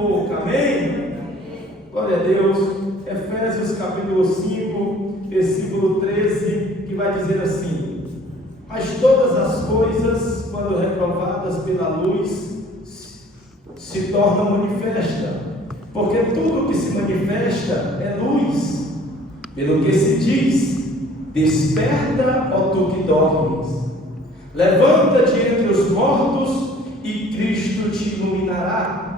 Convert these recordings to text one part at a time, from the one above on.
pouco, amém? Glória a Deus. Efésios capítulo 5, versículo 13, que vai dizer assim: mas todas as coisas, quando reprovadas pela luz, se tornam manifestas, porque tudo que se manifesta é luz. Pelo que se diz: desperta, ó tu que dormes, levanta-te entre os mortos e Cristo te iluminará.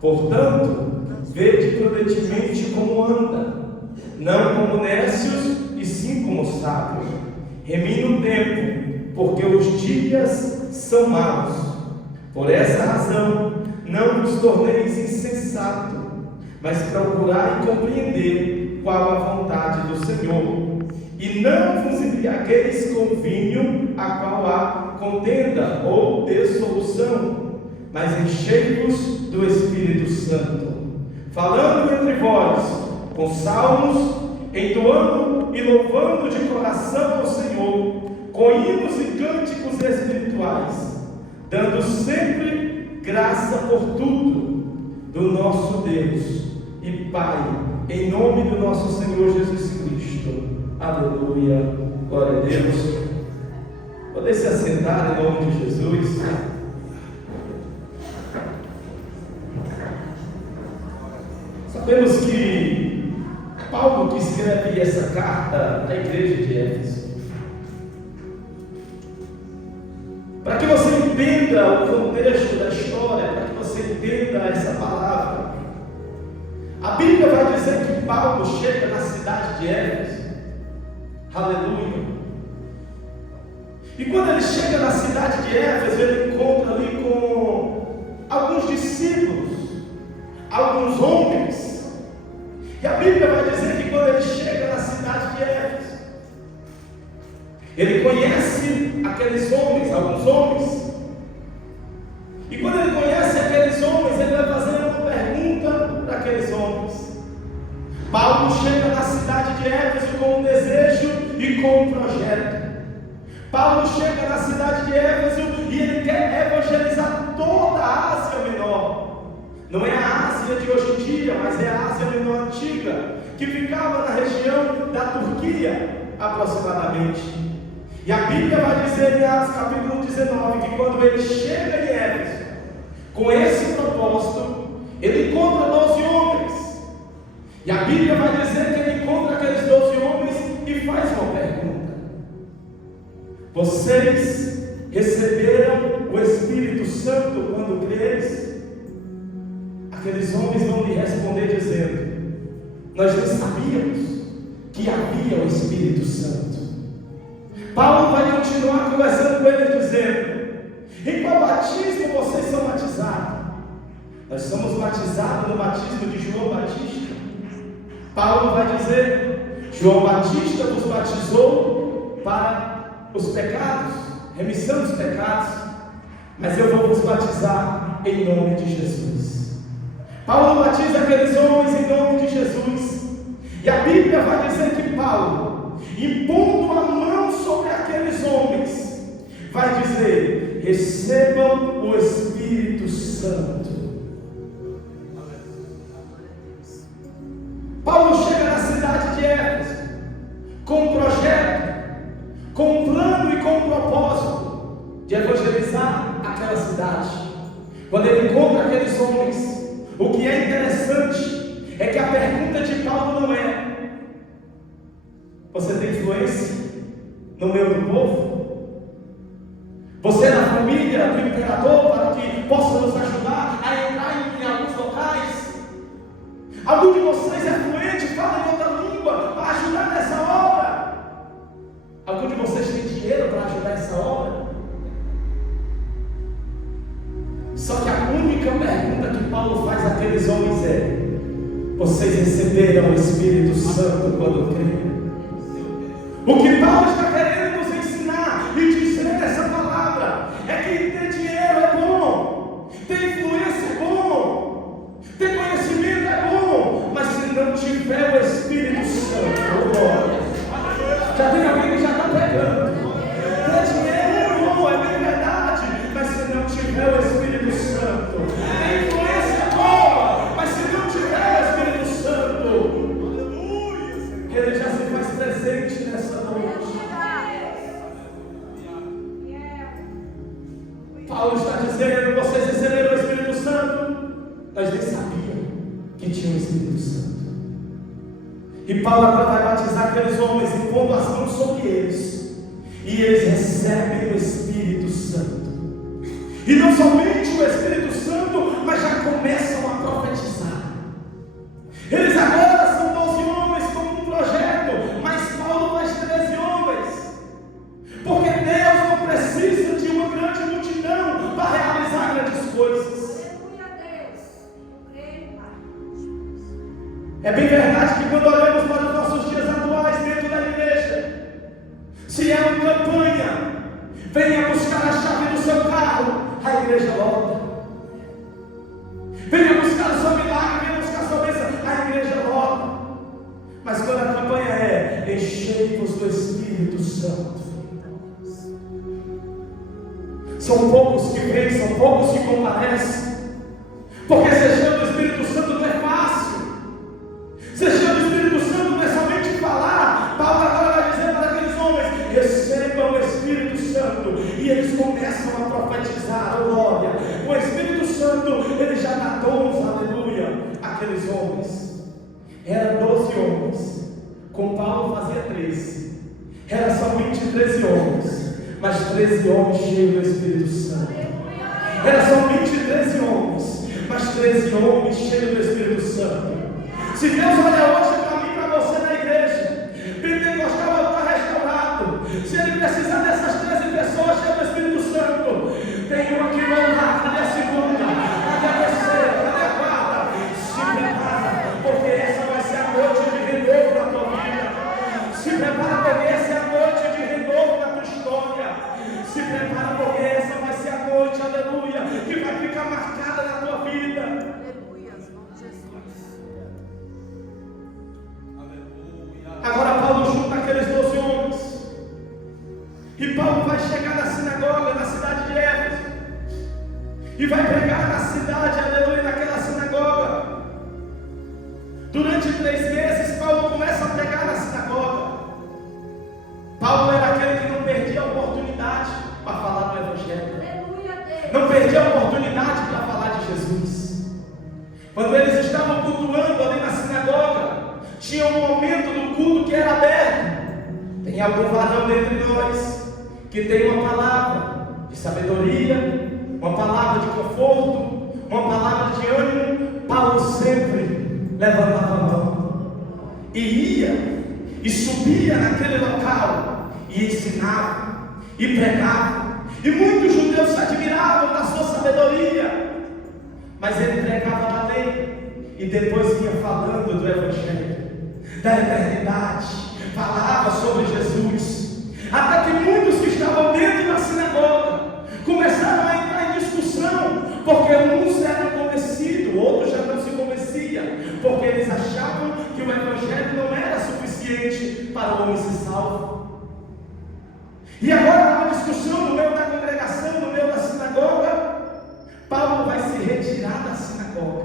Portanto, vede prudentemente como anda, não como nécios, e sim como sábios, remindo o tempo, porque os dias são maus. Por essa razão, não vos torneis insensato, mas procurai compreender qual a vontade do Senhor. E não vos embriagueis com vinho, a qual há contenda ou dissolução, mas enchei-vos do Espírito Santo, falando entre vós com salmos, entoando e louvando de coração ao Senhor, com hinos e cânticos espirituais, dando sempre graça por tudo do nosso Deus e Pai, em nome do nosso Senhor Jesus Cristo. Aleluia, glória a Deus. Poder se assentar em nome de Jesus. Sabemos que Paulo que escreve essa carta à igreja de Éfeso, para que você entenda o contexto da história, para que você entenda essa palavra, a Bíblia vai dizer que Paulo chega na cidade de Éfeso. Aleluia. E quando ele chega na cidade de Éfeso, ele encontra ali com alguns discípulos, alguns homens. E a Bíblia vai dizer que quando ele chega na cidade de Éfeso, ele conhece aqueles homens, alguns homens. E quando ele conhece aqueles homens, ele vai fazer uma pergunta para aqueles homens. Paulo chega na cidade de Éfeso com um desejo e com um projeto. Paulo chega na cidade de Éfeso e ele quer evangelizar toda a Ásia Menor. Não é a Ásia de hoje em dia, mas é a Ásia Menor antiga, que ficava na região da Turquia, aproximadamente. E a Bíblia vai dizer em Atos capítulo 19, que quando ele chega em Éfeso, com esse propósito, ele encontra 12 homens. E a Bíblia vai dizer que ele encontra aqueles 12 homens e faz uma pergunta: vocês receberam o Espírito Santo quando creres? Aqueles homens vão lhe responder dizendo: nós não sabíamos que havia o Espírito Santo. Paulo vai continuar conversando com eles dizendo: em qual batismo vocês são batizados? Nós somos batizados no batismo de João Batista. Paulo vai dizer: João Batista vos batizou para os pecados, remissão dos pecados, mas eu vou vos batizar em nome de Jesus. Paulo batiza aqueles homens em nome de Jesus. E a Bíblia vai dizer que Paulo, impondo a mão sobre aqueles homens, vai dizer: recebam o Espírito Santo. Paulo chega na cidade de Éfeso com um projeto, com um plano e com um propósito de evangelizar aquela cidade. Quando ele encontra aqueles homens, o que é interessante é que a pergunta de Paulo não é: você tem influência no meio do povo? Você é da família do imperador para que possa nos ajudar a entrar em alguns locais? Algum de vocês é fluente, fala em outra língua para ajudar nessa obra? Algum de vocês tem dinheiro para ajudar essa obra? Só que a única pergunta que Paulo faz àqueles homens é: vocês receberam o Espírito Santo quando creram? O que Paulo está querendo nos ensinar e dizer nessa palavra é que ter dinheiro é bom, ter influência é bom, ter conhecimento é bom, mas se não tiver o Espírito Santo, já tem alguém que já está pegando. Ter dinheiro é bom, é bem verdade, mas se não tiver o Espírito Santo, ter influência é boa, nós nem sabíamos que tinha o Espírito Santo. E Paulo agora vai batizar aqueles homens, impondo as mãos sobre eles, e eles recebem o Espírito Santo. E não somente o Espírito Santo, mas já começam a profetizar. Eles agora são 12 homens como um projeto, mas Paulo faz 13 homens, porque Deus não precisa de uma grande multidão para realizar grandes coisas. É bem verdade que quando olhamos para os nossos dias atuais dentro da igreja, se é uma campanha, venha buscar a chave do seu carro, a igreja lota. Venha buscar o seu milagre, venha buscar a sua bênção, a igreja lota. Mas quando a campanha é enchei-vos do Espírito Santo, são poucos que vêm, são poucos que comparecem, porque ser cheio do Espírito Santo não é fácil. Ser cheio do Espírito Santo não é somente falar. Paulo agora vai dizer para aqueles homens: recebam o Espírito Santo. E eles começam a profetizar, glória. O Espírito Santo, ele já dá dons, aleluia, àqueles homens. Eram 12 homens, com Paulo fazia 13. Era somente 13 homens, mas 13 homens cheios do Espírito Santo. Era somente 13 homens, mas 13 homens cheios do Espírito Santo. Se Deus olha hoje para mim, para você na igreja, pentecostal está restaurado. Se Ele precisar dessas 13 pessoas cheias do Espírito Santo, tem uma que honrar. Cadê a segunda? Cadê a terceira? Cadê a quarta? Se prepara, porque essa vai ser a noite de renovo na tua vida. Se prepara, porque essa é a noite de renovo na tua história. Se prepara, porque essa vai ser a noite, aleluia, que vai ficar marcada na tua vida. Agora Paulo junta aqueles 12 homens, e Paulo vai chegar na sinagoga, na cidade de Éfeso, e vai pregar na cidade, aleluia, naquela sinagoga. Durante 3 meses Paulo começa a pregar na sinagoga. Paulo era aquele que não perdia a oportunidade para falar do Evangelho, não perdia a oportunidade para falar de Jesus. Quando eles estavam cultuando ali na sinagoga, tinha um momento do culto que era aberto. Tem algum varão dentre nós que tem uma palavra de sabedoria, uma palavra de conforto, uma palavra de ânimo. Paulo sempre levantava a mão e ia e subia naquele local e ensinava e pregava, e muitos judeus se admiravam da sua sabedoria, mas ele pregava a lei e depois vinha falando do Evangelho, da eternidade, falava sobre Jesus, até que muitos que estavam dentro da sinagoga começaram a entrar em discussão, porque uns eram convencidos, outros já não se convenciam, porque eles achavam que o Evangelho não era suficiente para o homem ser salvo. E agora, numa discussão no meio da congregação, no meio da sinagoga, Paulo vai se retirar da sinagoga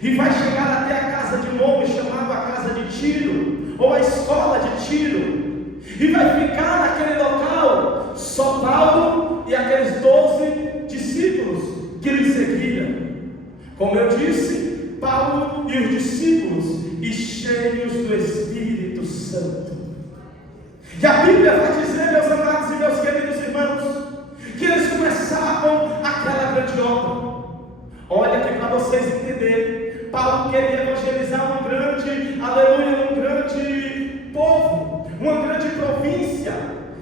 e vai chegar até a casa de um homem chamado a casa de Tiro, ou a escola de Tiro, e vai ficar naquele local só Paulo e aqueles 12 discípulos que lhe seguiram. Como eu disse, Paulo e os discípulos, e cheios do Espírito Santo. E a Bíblia vai dizer, meus amados e meus queridos irmãos, que eles começavam aquela grande obra. Olha aqui para vocês entenderem, Paulo queria evangelizar uma grande, aleluia, um grande povo, uma grande província,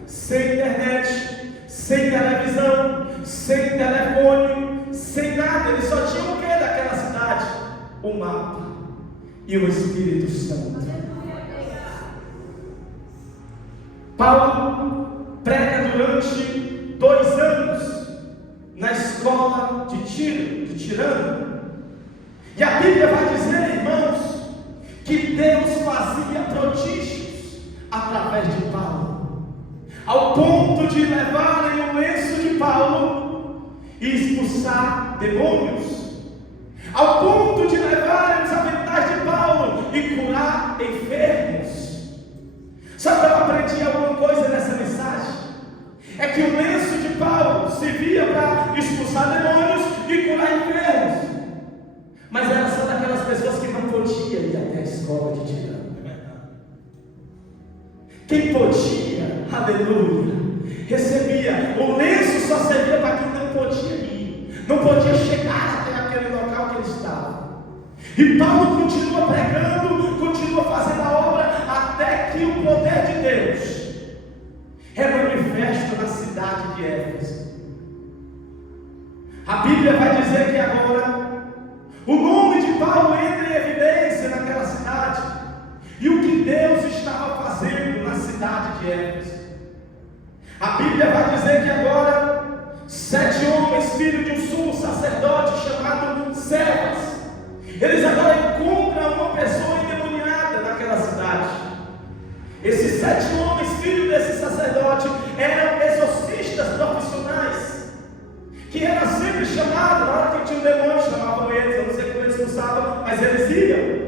sem internet, sem televisão, sem telefone, sem nada. Ele só tinha o que daquela cidade? O mapa e o Espírito Santo. Paulo prega durante 2 anos na escola de Tirano. E a Bíblia vai dizer, irmãos, que Deus fazia prodígios através de Paulo, ao ponto de levarem o lenço de Paulo e expulsar demônios, ao ponto de levarem os aventais de Paulo e curar enfermos. Sabe que eu aprendi alguma coisa nessa mensagem? É que o lenço de Paulo servia para expulsar demônios e curar enfermos. podia ir até a escola de tirano. Quem podia, aleluia, recebia. O lenço só servia para quem não podia ir, não podia chegar até aquele local que ele estava. E Paulo continua pregando, continua fazendo a obra, até que o poder de Deus é manifesto na cidade de Éfeso. A Bíblia vai dizer que agora o nome de Paulo entra em evidência naquela cidade, e o que Deus estava fazendo na cidade de Éfeso. A Bíblia vai dizer que agora 7 homens, filhos de um sumo sacerdote chamado Cefas, eles agora encontram uma pessoa endemoniada naquela cidade. Esses 7 homens, filhos desse sacerdote, eram exorcistas profissionais, que era sempre chamado, na hora que tinha um demônio, chamavam eles, eu não sei como eles usavam, mas eles iam.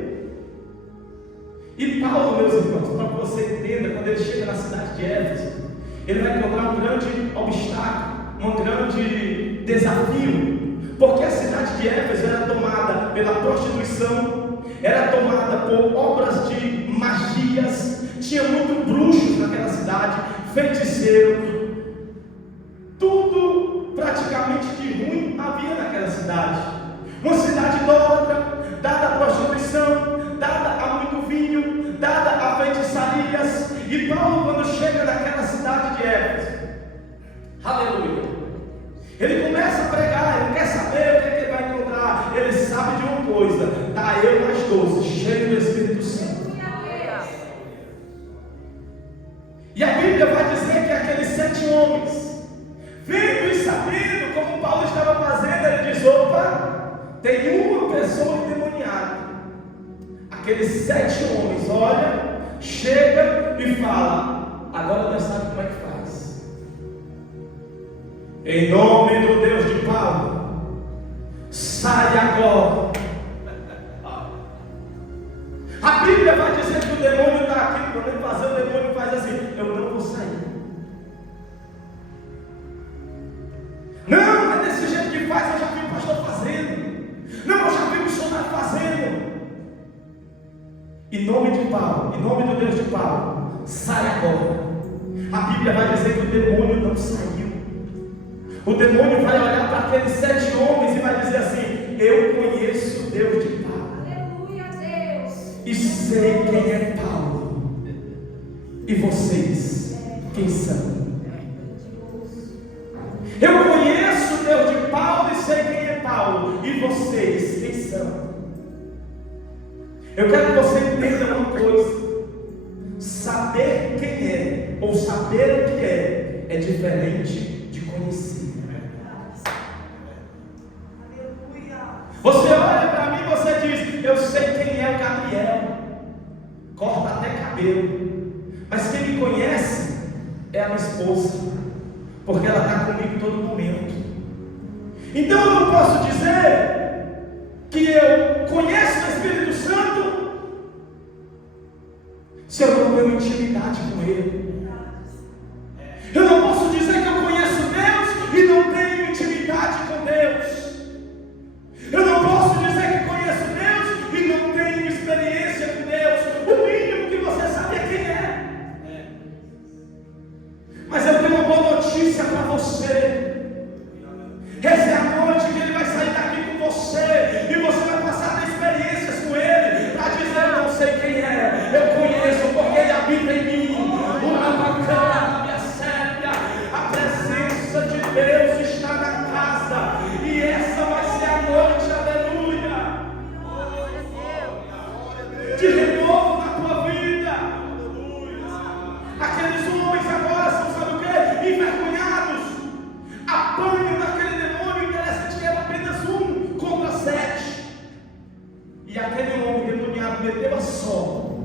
E Paulo, meus irmãos, para que você entenda, quando ele chega na cidade de Éfeso, ele vai encontrar um grande obstáculo, um grande desafio, porque a cidade de Éfeso era tomada pela prostituição, era tomada por obras de magias, tinha muito bruxos naquela cidade, feiticeiro, tudo praticamente de ruim havia naquela cidade. Uma cidade idólatra, dada à prostituição, dada a muito vinho, dada a feitiçarias. E Paulo, quando chega naquela cidade de Éfeso, aleluia, ele começa a pregar, ele quer saber o que ele vai encontrar. Ele sabe de uma coisa: está eu mais 12, cheio do Espírito Santo. E a Bíblia vai dizer que aqueles 7 homens, vendo e sabendo como Paulo estava fazendo, ele diz: opa, tem uma pessoa endemoniada. Aqueles 7 homens olha, chega e fala: agora nós sabemos como é que faz. Em nome do Deus de Paulo, sai agora. A Bíblia vai dizer que o demônio está aqui, quando ele fazer, o demônio faz assim: eu não vou sair. Não, é desse jeito que faz, eu já vi o pastor fazendo. Não, eu já vi o missionário fazendo. Em nome de Paulo, em nome do Deus de Paulo, sai agora. A Bíblia vai dizer que o demônio não saiu. O demônio vai olhar para aqueles 7 homens e vai dizer assim: eu conheço o Deus de Paulo. Aleluia, Deus. E sei quem é Paulo. E vocês, quem são? Eu conheço o Deus de Paulo e sei quem é Paulo. E vocês, quem são? Eu quero que você entenda uma coisa: saber quem é, ou saber o que é diferente de conhecer. Você olha para mim e você diz: eu sei quem é o Gabriel, corta até cabelo. Mas quem me conhece é a minha esposa, porque ela está comigo todo momento. Então eu não posso dizer que eu conheço o Espírito Santo se eu não tenho intimidade com Ele. Eu não posso dizer que eu conheço Deus e não tenho intimidade com Deus. Eu não posso dizer que conheço Deus e não tenho experiência com Deus. O mínimo que você sabe é quem é. Mas eu tenho uma boa notícia para você. Essa é a noite que Ele vai sair daqui com você, e você vai passar a ter experiências com Ele, para dizer: eu não sei quem é, eu conheço, porque Ele habita em mim. Uma bacana, minha sépia, a presença de Deus está na casa, e essa vai ser a noite, aleluia, de renovo na tua vida. Aqueles homens agora são, sabe o que? Envergonhados, apanham daquele demônio. Interessante que era apenas um contra 7, e aquele homem endemoniado meteu a sola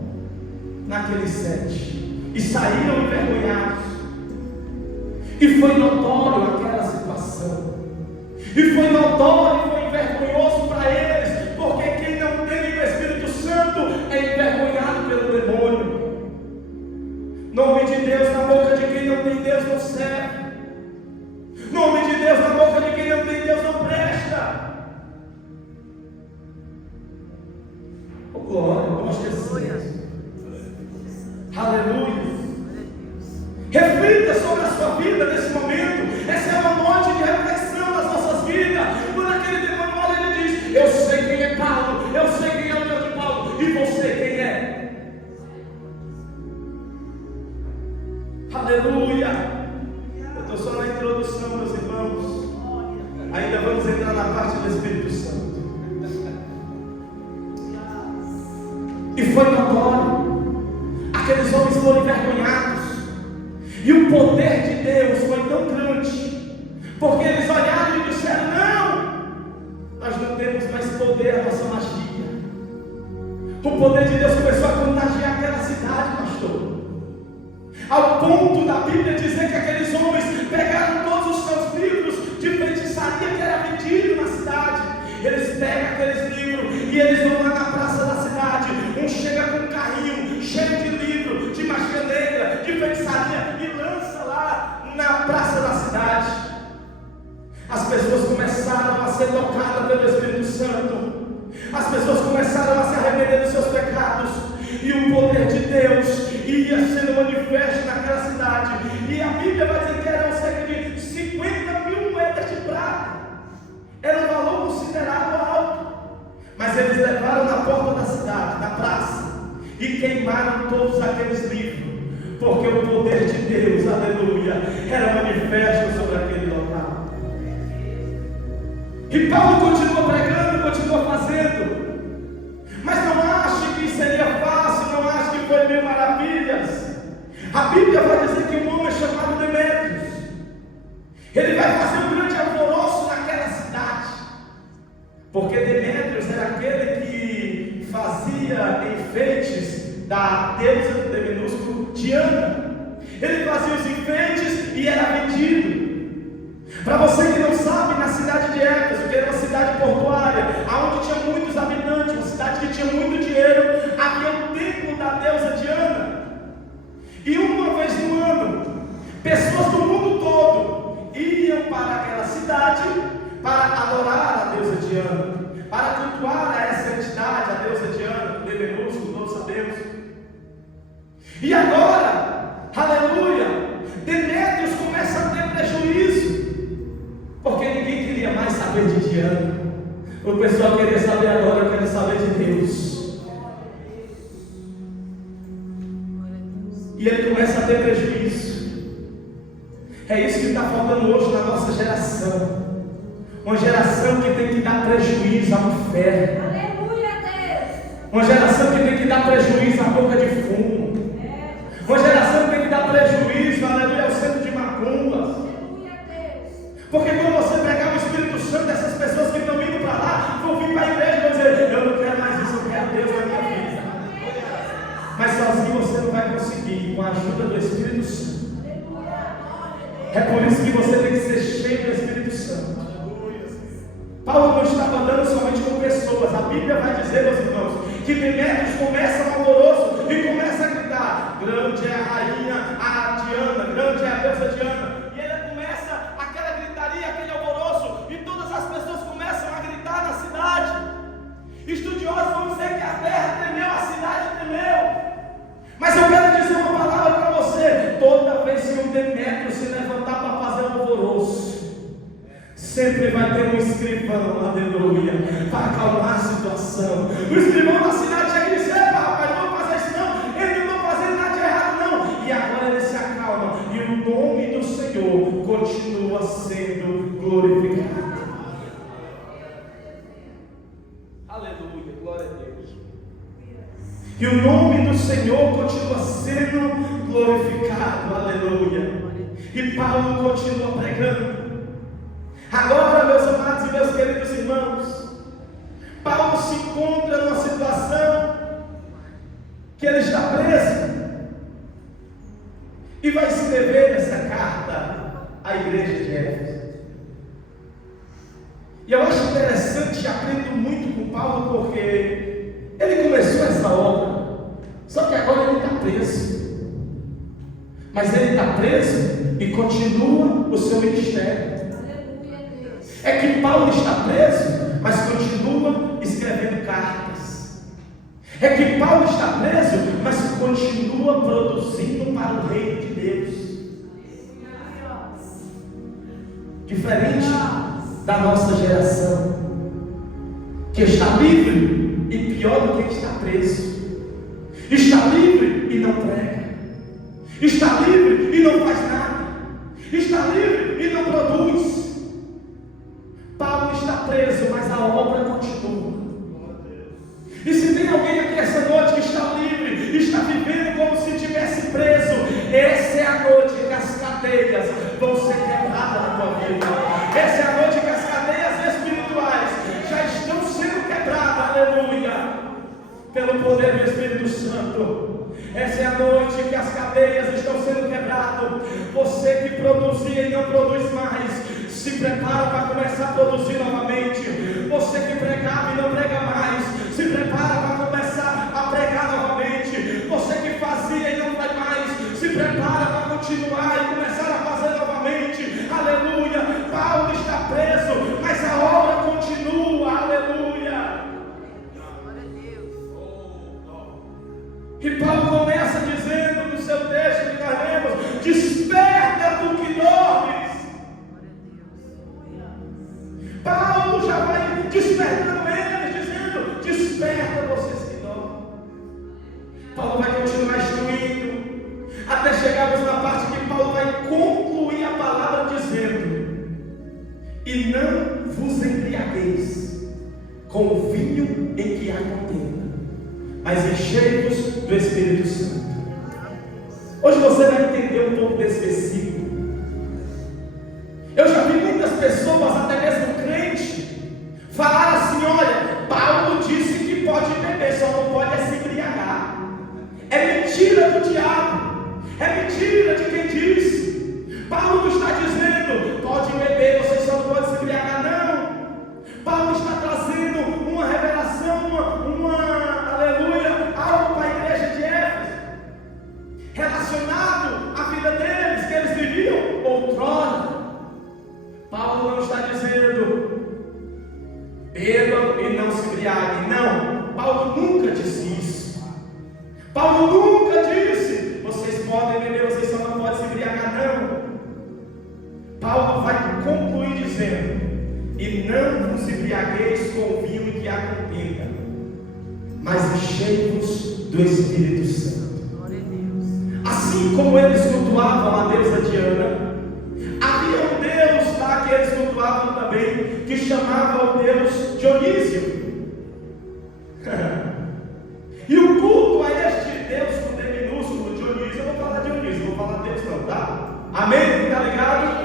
naqueles 7 e saíram envergonhados. E foi notório aquela situação, e foi notório, foi vergonhoso para eles, porque quem não tem o Espírito Santo é envergonhado pelo demônio. Nome de Deus na boca de quem não tem Deus não serve. Nome de Deus na boca de quem não tem Deus não presta. Oh, Glória, mostre esse. Aleluia. Reflita sobre a sua vida nesse momento. Essa é uma noite de reflexão das nossas vidas. Quando aquele demônio olha, ele diz: eu sei quem é Paulo, eu sei quem é o Deus de Paulo, e você quem é? Aleluia. Eu estou só na introdução, meus irmãos. Ainda vamos entrar na parte do Espírito Santo. E foi notório. Aqueles homens foram envergonhados. E o poder de Deus foi tão grande, porque eles olharam e disseram: não, nós não temos mais poder, a nossa magia. O poder de Deus começou a contagiar aquela cidade, pastor, ao ponto da Bíblia dizer que aqueles homens pegaram todos os seus livros de feitiçaria que era vendido na cidade. Eles pegam aqueles livros e eles vão lá na praça da cidade. Um chega com um carrinho cheio de livro, de magia negra, de feitiçaria, e lança lá na praça da cidade. As pessoas começaram a ser tocadas pelo Espírito Santo. As pessoas começaram a se arrepender dos seus pecados. E o poder de Deus ia sendo manifesto naquela cidade. E a Bíblia vai dizer que eram cerca de 50.000 moedas de prata. Era um valor considerável alto. Mas eles levaram na porta da cidade, na praça, e queimaram todos aqueles livros, porque o poder de Deus, aleluia, era manifesto sobre aquele local. E Paulo continua pregando, continua fazendo. Mas não ache que seria fácil, não ache que foi mil maravilhas. A Bíblia vai dizer que um homem chamado Demétrios, ele vai fazer um grande alvoroço naquela cidade, porque Demétrios era aquele que fazia enfeites da deusa D minúsculo Diana. Ele fazia os enfeites e era vendido. Para você que não sabe, na cidade de Éfeso, que era uma cidade portuária, onde tinha muitos habitantes, uma cidade que tinha muito dinheiro, havia o templo da deusa Diana. E uma vez no ano, pessoas do mundo todo iam para aquela cidade para adorar a deusa Diana, para cultuar a essa entidade, a deusa Diana, D minúsculo, todos sabemos. E agora, aleluia, Demétrios começa a ter prejuízo, porque ninguém queria mais saber de Diana. O pessoal queria saber agora, eu quero saber de Deus. E ele começa a ter prejuízo. É isso que está faltando hoje na nossa geração. Uma geração que tem que dar prejuízo ao inferno. Aleluia, Deus. Uma geração que tem que dar prejuízo à boca de fumo. Uma geração que tem que dar prejuízo, aleluia, ao centro de macumbas. Porque quando você pregar o Espírito Santo, essas pessoas que estão indo para lá vão vir para a igreja e vão dizer: eu não quero mais isso, eu quero Deus na minha vida. Mas sozinho você não vai conseguir, com a ajuda do Espírito Santo. É por isso que você tem que ser cheio do Espírito Santo. Paulo não estava andando somente com pessoas. A Bíblia vai dizer, meus irmãos, que Demétrios começa um alvoroço e começa a gritar: grande é a rainha, a Diana, grande é a deusa Diana. E ele começa aquela gritaria, aquele alvoroço, e todas as pessoas começam a gritar na cidade. Estudiosos vão dizer que a terra tremeu, a cidade tremeu. Mas eu quero dizer uma palavra para você: toda vez que um Demétrio se levantar para fazer um alvoroço, sempre vai ter um escrivão, aleluia, para acalmar a situação. O escrivão da cidade chega e diz: epa, rapaz, não vou fazer isso não, ele não está fazendo nada de errado não. E agora ele se acalma, e o nome do Senhor continua sendo glorificado. Aleluia, glória a Deus. E o nome do Senhor continua sendo glorificado, aleluia. E Paulo continua pregando. Agora, meus amados e meus queridos irmãos, Paulo se encontra numa situação que ele está preso e vai escrever essa carta à igreja de Éfeso. E eu acho interessante e aprendo muito com Paulo, porque ele começou essa obra, só que agora ele está preso. Mas ele está preso e continua o seu ministério. É que Paulo está preso, mas continua escrevendo cartas. É que Paulo está preso, mas continua produzindo para o reino de Deus. Diferente da nossa geração, que está livre e pior do que está preso. Está livre e não prega. Está livre e não faz nada. Está livre e não produz. Paulo está preso, mas a obra continua. E se tem alguém aqui essa noite que está livre, está vivendo como se estivesse preso, essa é a noite que as cadeias vão ser quebradas na tua vida. Essa é a noite que as cadeias espirituais já estão sendo quebradas, aleluia, pelo poder do Espírito Santo. Essa é a noite que as cadeias estão sendo quebradas. Você que produzia e não produz mais, se prepara para começar a produzir novamente. Você que pregava e não prega mais, se prepara para começar a pregar novamente. Você que fazia e não faz mais, se prepara para continuar e começar a fazer novamente. Aleluia. Paulo está preso, mas a obra continua. Aleluia. E Paulo começa dizendo no seu texto que nós lemos: desperta do que dormes. Paulo já vai despertando eles, dizendo: desperta vocês que dormem. Paulo vai continuar instruindo, até chegarmos na parte que Paulo vai concluir a palavra dizendo: e não vos embriagueis com o vinho em que há contenda, mas enchei-vos do Espírito Santo. Hoje você vai entender um pouco desse versículo. Eu já vi muitas pessoas, até mesmo crente, falar assim: olha, Paulo disse que pode beber, só não pode se embriagar. É mentira do diabo, é mentira de quem disse. Paulo não está dizendo: pode beber, você só não pode se embriagar. Não. Paulo está trazendo uma revelação, aleluia, algo para a igreja de Éfeso, relacionado à vida deles, que eles viviam outrora. Paulo não está dizendo: bebam e não se embriaguem. Não, Paulo nunca disse isso. Paulo nunca disse: vocês podem beber, vocês só não podem se embriagar. Não. Paulo vai concluir dizendo: e não vos embriagueis com o vinho em que há contenda, mas enchei-vos do Espírito Santo. Assim como eles cultuavam a deusa Diana, havia um Deus lá que eles cultuavam também, que chamava o Deus Dionísio. E o culto a este Deus com D minúsculo, Dionísio, eu vou falar Dionísio, não vou falar Deus não, tá? Amém? Fica ligado?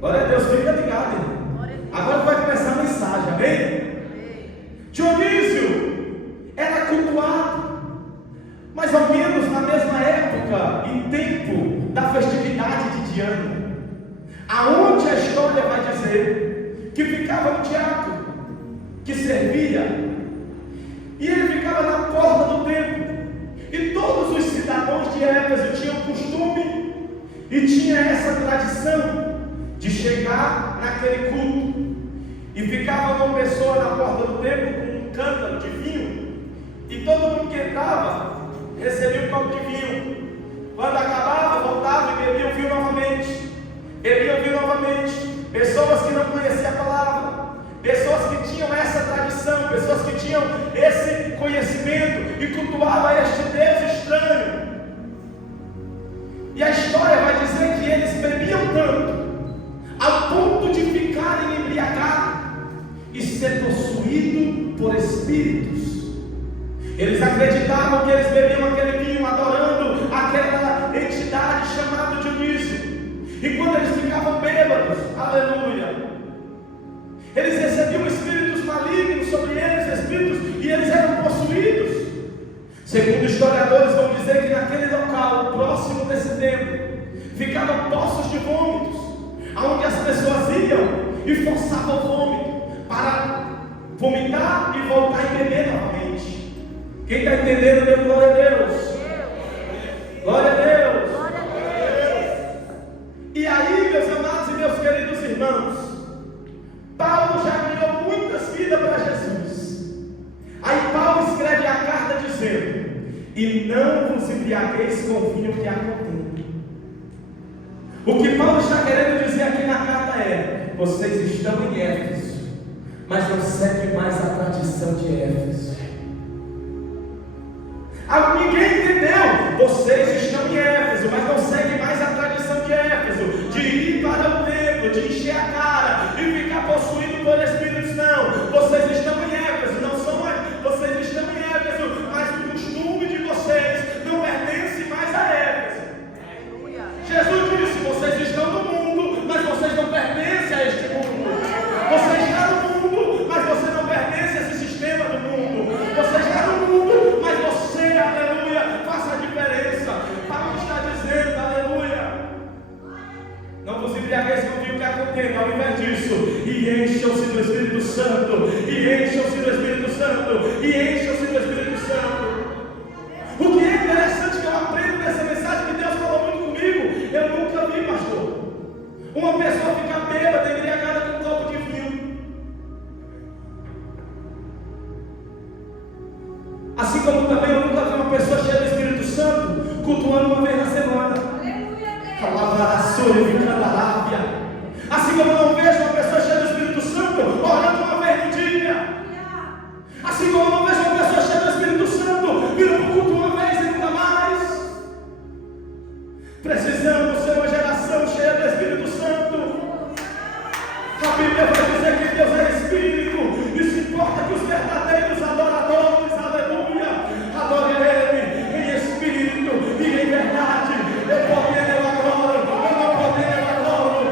Glória a Deus, fica ligado, irmão. Agora vai começar a mensagem, amém? Dionísio era cultuado mais ou menos na mesma época, em tempo da festividade de Diana, aonde a história vai dizer que ficava um diácono que servia, e ele ficava na porta do templo, e todos os cidadãos de Éfeso tinham costume e tinha essa tradição de chegar naquele culto, e ficava uma pessoa na porta do templo com um cântaro de vinho, e todo mundo que entrava recebia um copo de vinho. Quando acabava, voltava e bebia o vinho novamente. Bebia o vinho novamente. Pessoas que não conheciam a palavra, pessoas que tinham essa tradição, pessoas que tinham esse conhecimento e cultuavam este Deus estranho. E a história vai dizer que eles bebiam tanto, ao ponto de ficarem embriagados e ser possuídos por espíritos. Eles acreditavam que eles bebiam aquele vinho adorando aquela entidade chamada Dionísio. E quando eles ficavam bêbados, aleluia, eles recebiam espíritos malignos sobre eles, espíritos, e eles eram possuídos. Segundo historiadores, vão dizer que naquele local, próximo desse templo, ficavam poços de vômitos, onde as pessoas iam e forçavam o vômito para vomitar e voltar e beber novamente. Quem está entendendo, dê glória a Deus. Glória a Deus. E aí, meus amados e meus queridos irmãos, Paulo já ganhou muitas vidas para Jesus. Aí Paulo escreve a carta de dizendo: e não vos embriagueis com o vinho que há contenda. O que Paulo está querendo dizer aqui na carta é: vocês estão em Éfeso, mas não seguem mais a tradição de Éfeso. Ninguém entendeu. Vocês estão em Éfeso, mas não seguem mais a tradição de Éfeso, de ir para o templo, de encher a cara e ficar possuído por espíritos. Não, vocês estão em Éfeso, não são mais. Vocês estão em Éfeso, mas o costume de vocês não pertence mais a Éfeso. Jesus disse: vocês estão no mundo, mas vocês não pertencem a este mundo. Você está no mundo, mas você não pertence a esse sistema do mundo. Você está no mundo, mas você, aleluia, faça a diferença. Paulo está dizendo, aleluia: não vos embriagueis com o vinho que há contenda, ao invés disso, e encham-se do Espírito Santo, e encham-se do Espírito Santo, e encham-se do Espírito Santo. O que é interessante que eu aprendo nessa mensagem, que Deus falou muito comigo, eu nunca vi, pastor, uma pessoa ficar bêbada, embriagada com um copo de vinho. Assim como também eu nunca vi uma pessoa cheia do Espírito Santo cultuando uma vez na semana. Assim como eu não vejo uma pessoa cheia do Espírito Santo orando uma vez no dia. Assim como eu não vejo uma pessoa cheia do Espírito Santo vindo para o culto uma vez e nunca mais. Precisamos ser uma geração cheia do Espírito Santo. A Bíblia vai dizer que Deus é Espírito, e se importa que os verdadeiros adoradores, aleluia, adorem Ele em Espírito e em verdade. Eu poder, eu adoro, eu não poder, eu adoro.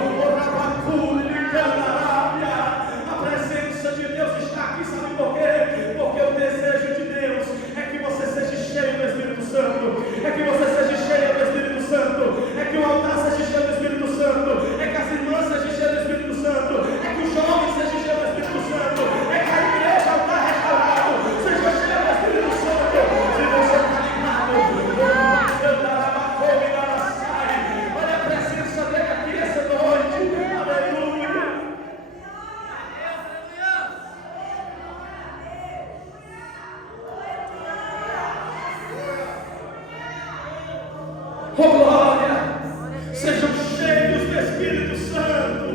A presença de Deus está aqui, sabe por quê? Porque o desejo de Deus é que você seja cheio do Espírito Santo, é que você seja cheio do Espírito Santo, é que o altar seja cheio do Espírito Santo, é que as irmãs sejam cheias do Espírito Santo, é que os jovens sejam cheios do Espírito Santo, é que a igreja, o altar restaurado, seja cheio do Espírito Santo. Se você está ligado, olha a presença dele aqui essa noite, aleluia. Oh glória, sejam cheios do Espírito Santo.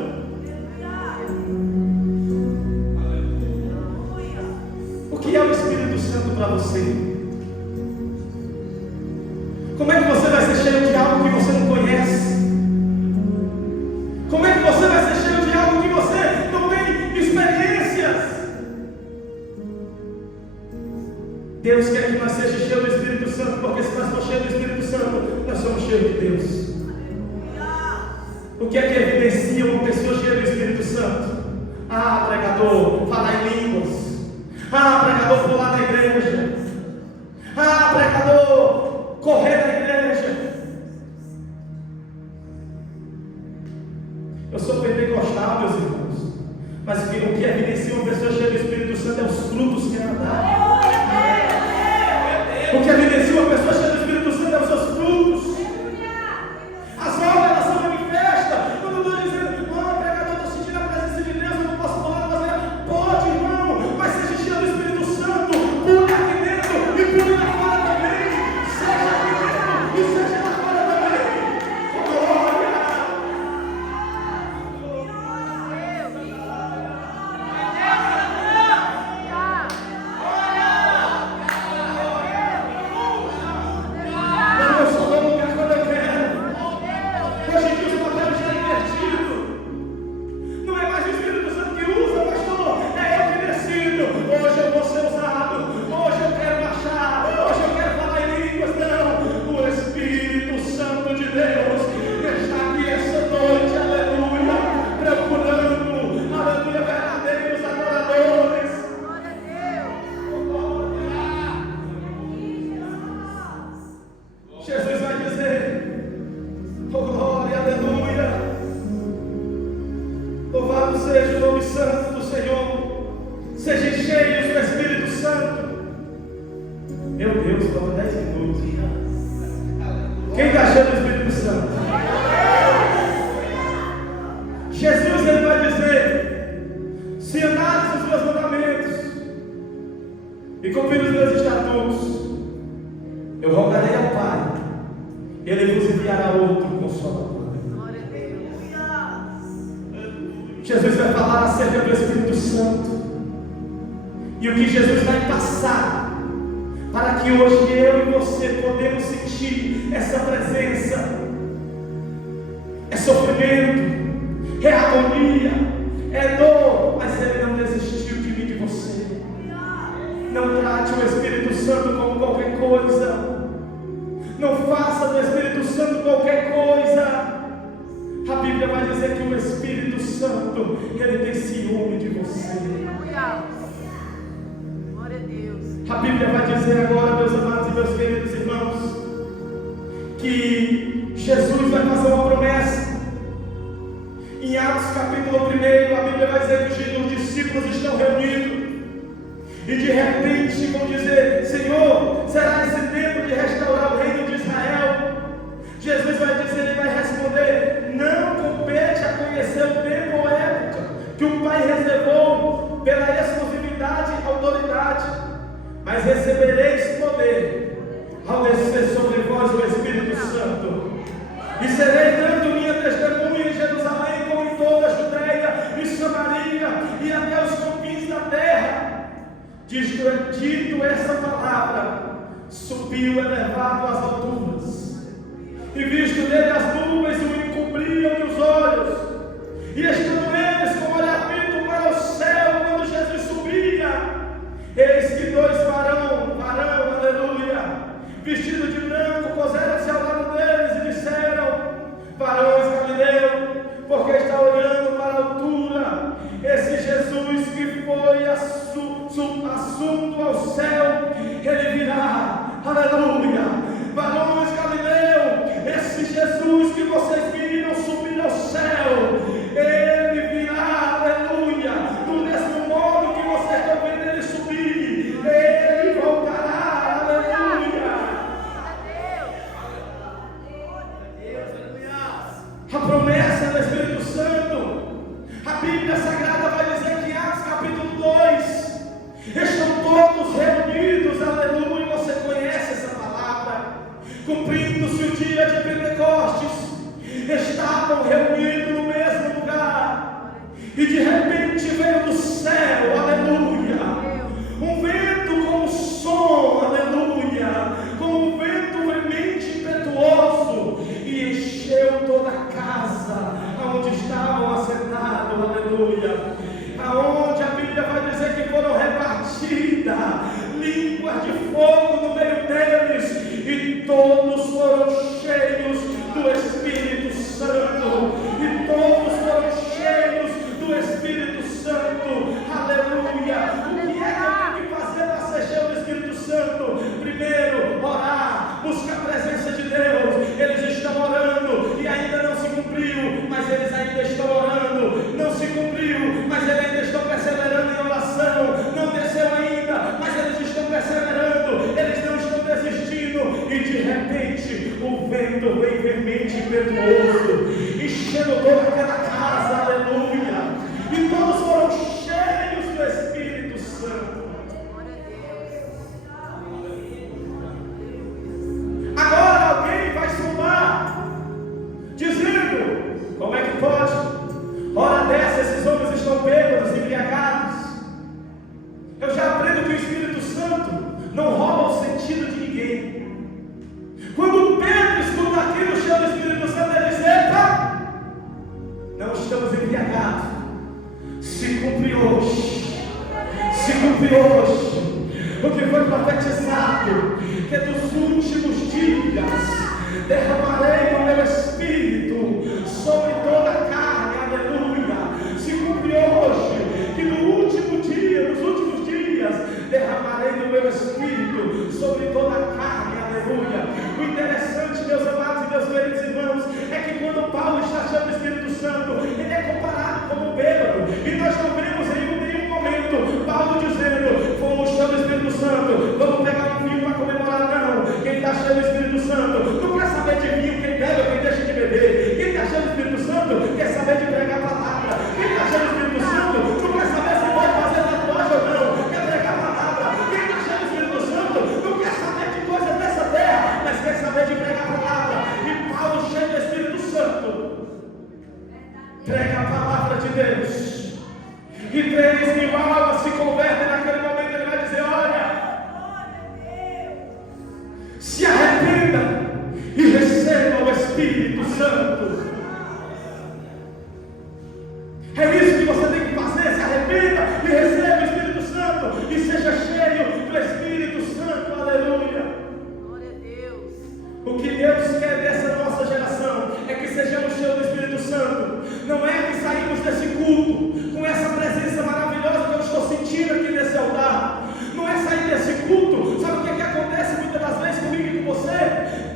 O que é o Espírito Santo para você? Como é que você vai ser cheio de algo que você não conhece? Como é que você vai ser cheio de algo que você não tem experiências? Deus quer que nós sejamos cheios do Espírito Santo, porque se nós formos cheios do Espírito Santo, nós somos cheios de Deus. O que é que evidencia uma pessoa cheia do Espírito Santo? Ah, pregador, falar em línguas. Ah, pregador, pular da igreja. Ah, pregador, correr da igreja. Eu sou pentecostal, meus irmãos, mas o que evidencia uma pessoa cheia do Espírito Santo é os frutos que ela dá. O que evidencia uma pessoa cheia do Espírito Santo é os seus frutos. As obras, elas são manifestas. Quando eu estou dizendo, pregador, estou sentindo a presença de Deus, eu não posso falar, pode, irmão, mas seja cheio do Espírito Santo, pule aqui dentro e pule lá fora também. Seja aqui dentro e seja lá fora também. Glória. e cumprir os meus estatutos, Ele vos enviará outro Consolador. Jesus vai falar acerca do Espírito Santo. E o que Jesus vai passar, para que hoje eu e você podemos sentir essa presença. É sofrimento, é agonia, é dor, mas Ele não desistiu de mim e de você. Não trate o Espírito Santo como qualquer coisa. Não faça do Espírito Santo qualquer coisa. A Bíblia vai dizer que o Espírito Santo, ele tem ciúme de você. Glória a Deus. A Bíblia vai dizer agora, meus amados e meus queridos irmãos, que Jesus vai fazer uma promessa. Em Atos capítulo 1, a Bíblia vai dizer que os discípulos estão reunidos. E de repente vão dizer: Senhor, será esse tempo de restaurar o reino de Israel? Jesus vai dizer, ele vai responder: não compete a conhecer o tempo ou a época que o Pai reservou pela exclusividade e autoridade, mas recebereis poder ao descer sobre vós o Espírito Santo, e sereis tanto minha testemunha em Jerusalém como em toda a Judeia e Samaria e até os confins da terra. Dito essa palavra, subiu elevado às alturas, e visto dele as nuvens o encobriam os olhos, e estando eles com o olhar fito para o céu quando Jesus subia, eis que dois varão, aleluia, vestidos de branco, puseram-se ao lado deles e disseram: varões Galileu, porque está olhando para a altura? Esse Jesus que foi assunto ao céu, ele virá, aleluia. Varões Galileu, esse Jesus que vocês viram subir ao céu, ele virá, aleluia. Do mesmo modo que vocês estão vendo ele subir, ele voltará, aleluia. A promessa do Espírito Santo, a Bíblia Sagrada vai dizer que em Atos capítulo 2 estão todos reunidos, aleluia. Você conhece essa palavra? Cumprindo-se o dia de Pentecostes, estavam reunidos no mesmo lugar, e de repente veio do céu, aleluia, um vento como som, aleluia, como um vento veemente impetuoso, e encheu toda a casa onde estavam assentados, aleluia, aonde a Bíblia vai dizer que foram repartidas línguas de fogo no meio deles, e todos foram cheios do Espírito Santo, e todos foram cheios do Espírito Santo, aleluia. O que é que eu tenho que fazer para ser cheio do Espírito Santo? Primeiro, orar, buscar a presença de Deus. Eles estão orando e ainda não se cumpriu, mas eles ainda estão orando. Não se cumpriu, mas eles ainda estão perseverando em oração. Não desceu ainda, mas eles estão perseverando. Eles não estão desistindo, e de repente o vento vem veemente impetuoso, enchendo toda aquela casa, aleluia, e todos foram cheios do Espírito Santo. Agora alguém vai somar, dizendo: como é que pode? Hora dessa esses homens estão bêbados, embriagados. Eu já aprendo que o Espírito Santo não rouba o sentido de ninguém. Quando Pedro escuta aquilo, cheio do Espírito Santo, ele diz: epa, não estamos embriagados. Se cumpre hoje, se cumpre hoje o que foi profetizado, que dos últimos dias derramarei o meu Espírito sobre toda a carne, aleluia. Se cumpre hoje que no último dia, nos últimos dias, derramarei o meu Espírito sobre toda a carne, aleluia. O interessante, meus amados e meus queridos irmãos, é que quando Paulo está cheio do Espírito Santo, ele é comparado como bêbado, e nós não vemos em nenhum momento Paulo dizendo: fomos cheios do Espírito Santo, vamos pegar um vinho para comemorar. Não, quem está cheio do Espírito Santo não quer saber de vinho, quem bebe ou quem deixa de beber. Quem está cheio do Espírito Santo quer saber de pregar a palavra. Quem está cheio do Espírito Santo não quer saber se pode fazer tatuagem ou não, quer pregar a palavra. Quem está cheio do Espírito Santo não quer saber de coisas dessa terra, mas quer saber de pregar a palavra. E não é que saímos desse culto com essa presença maravilhosa que eu estou sentindo aqui nesse altar. Não é sair desse culto. Sabe o que acontece muitas das vezes comigo e com você?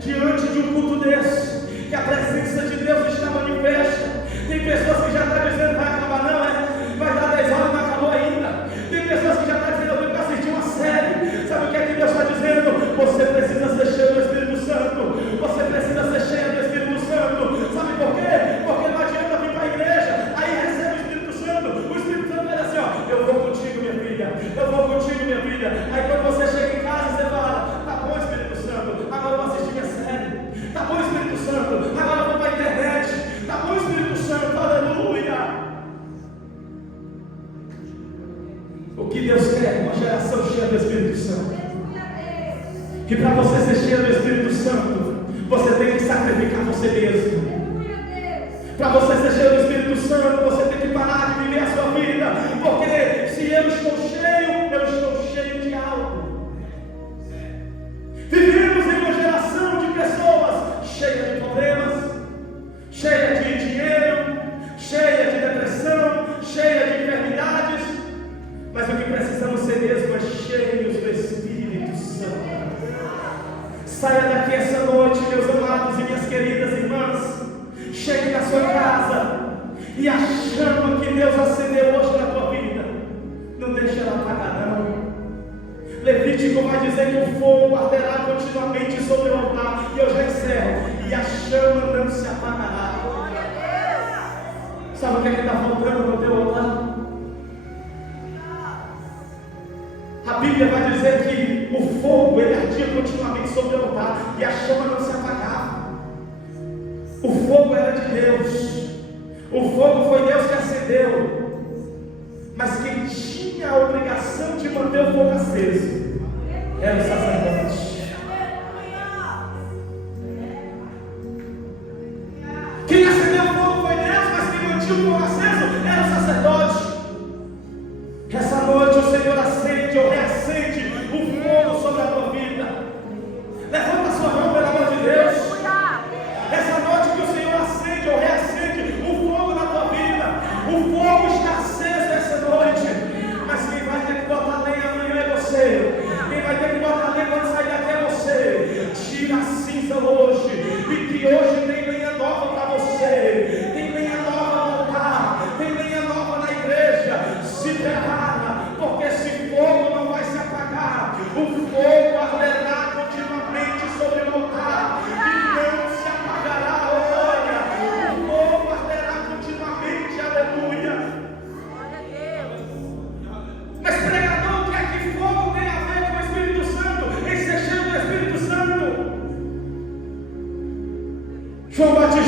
Diante de um culto desse, que a presença de Deus está manifesta. Tem pessoas que já estão dizendo, vai acabar não, vai dar 10 horas e não acabou ainda. Tem pessoas que já estão dizendo, eu tenho que assistir uma série. Sabe o que Deus está dizendo? Você precisa ser cheio do Espírito Santo. Você precisa ser cheio do Espírito Santo. Sabe por quê? Porque não adianta vir para a igreja, aí recebe o Espírito Santo. O Espírito Santo vai assim, ó, eu vou contigo, minha filha. Eu vou contigo, minha filha. Aí quando você chega em casa, você fala, tá bom, Espírito Santo, agora eu vou assistir minha série. Tá bom, Espírito Santo, agora eu vou para a internet. Tá bom, Espírito Santo, aleluia. O que Deus quer é uma geração cheia do Espírito Santo. Que para você ser cheio do Espírito Santo, você tem que sacrificar você mesmo. Para você ser cheio do Espírito Santo, você tem que parar de viver a sua vida. Porque se eu estou cheio de algo. Vivemos em uma geração de pessoas cheias de problemas, cheia de dinheiro, cheia de depressão, cheia de enfermidades. Mas o que precisamos ser mesmo é cheios do Espírito Santo. Saia daqui essa noite, meus amados e minhas queridas irmãs. Chegue na sua casa e a chama que Deus acendeu hoje na tua vida, não deixe ela apagar não. Levítico vai dizer que o fogo arderá continuamente sobre o altar. E eu já encerro. E a chama não se apagará. Sabe o que está faltando no teu altar? A Bíblia vai dizer que o fogo ele ardia continuamente sobre o altar e a chama não se apagava. O fogo era de Deus. O fogo foi Deus que acendeu. Mas quem tinha a obrigação de manter o fogo aceso era o sacerdote. Quem acendeu o fogo foi Deus, mas quem mantinha o fogo aceso era o sacerdote. Essa noite o Senhor acende ou reacende o fogo sobre a tua vida. Levanta a sua mão, pelo amor de Deus. Essa noite que o Senhor acende ou reacende o fogo na tua vida. O fogo está aceso essa noite. Mas quem vai ter que botar lenha amanhã é você. Quem vai ter que botar lenha quando sair daqui é você. Tira a cinza hoje. E que hoje tem lenha nova para você. Tem lenha nova no altar. Tem lenha nova na igreja. Se prepara, porque esse fogo não vai se apagar. O fogo arderá continuamente sobre o altar e não se apagará. Olha, o fogo arderá continuamente. Aleluia. Mas pregador, o que é que fogo tem a ver com o Espírito Santo? Em ser cheio do Espírito Santo. João Batista